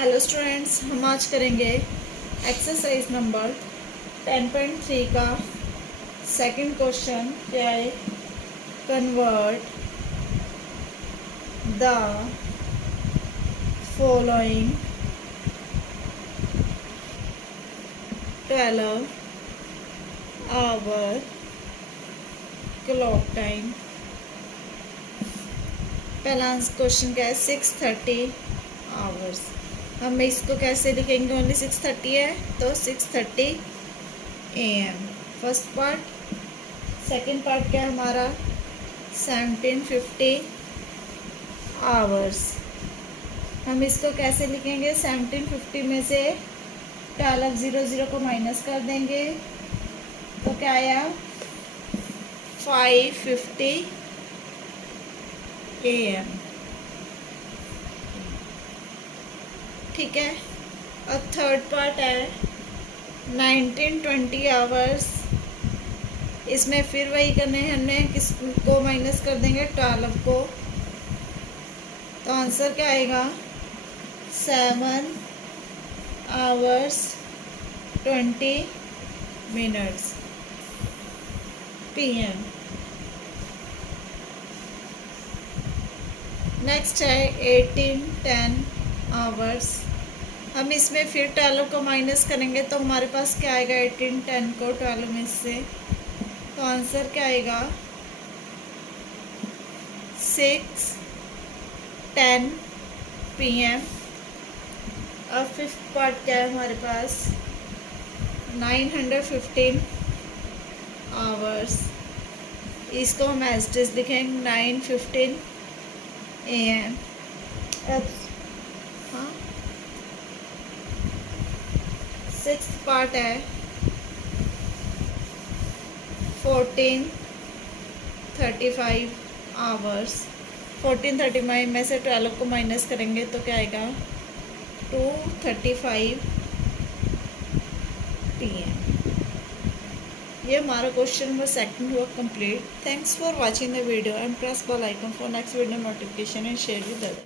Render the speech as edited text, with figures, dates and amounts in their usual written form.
Hello students, हम आज करेंगे एक्सरसाइज नंबर 10.3 का सेकंड क्वेश्चन। क्या है? Convert the following 12 hour clock time. पहला क्वेश्चन क्या है? 6:30 आवर्स। हम इसको कैसे लिखेंगे? ओनली 6:30 है तो 6:30 AM first part. Second part क्या है हमारा? 1750 आवर्स। हम इसको कैसे लिखेंगे? 1750 में से 12 को माइनस कर देंगे तो क्या आया? 5:50 AM। ठीक है। और थर्ड पार्ट है 1920 आवर्स। इसमें फिर वही करने हैं हमने, किसको माइनस कर देंगे? 12 को। तो आंसर क्या आएगा? 7 आवर्स 20 मिनट्स PM। नेक्स्ट है 1810 आवर्स। हम इसमें फिर 12 को माइनस करेंगे तो हमारे पास क्या आएगा? 1810 को 12 में से, तो आंसर क्या आएगा? 6:10 PM। अब फिफ्थ पार्ट क्या है हमारे पास? 915 आवर्स। इसको हम एज इट इज लिखेंगे 9:15 AM। अब हाँ, सिक्स्थ पार्ट है 14:35 आवर्स। 14:35 में से 12 को माइनस करेंगे तो क्या आएगा? 2:35 PM। ये हमारा क्वेश्चन नंबर सेकंड हुआ complete. Thanks for watching the video and press bell icon for next video notification and share with others.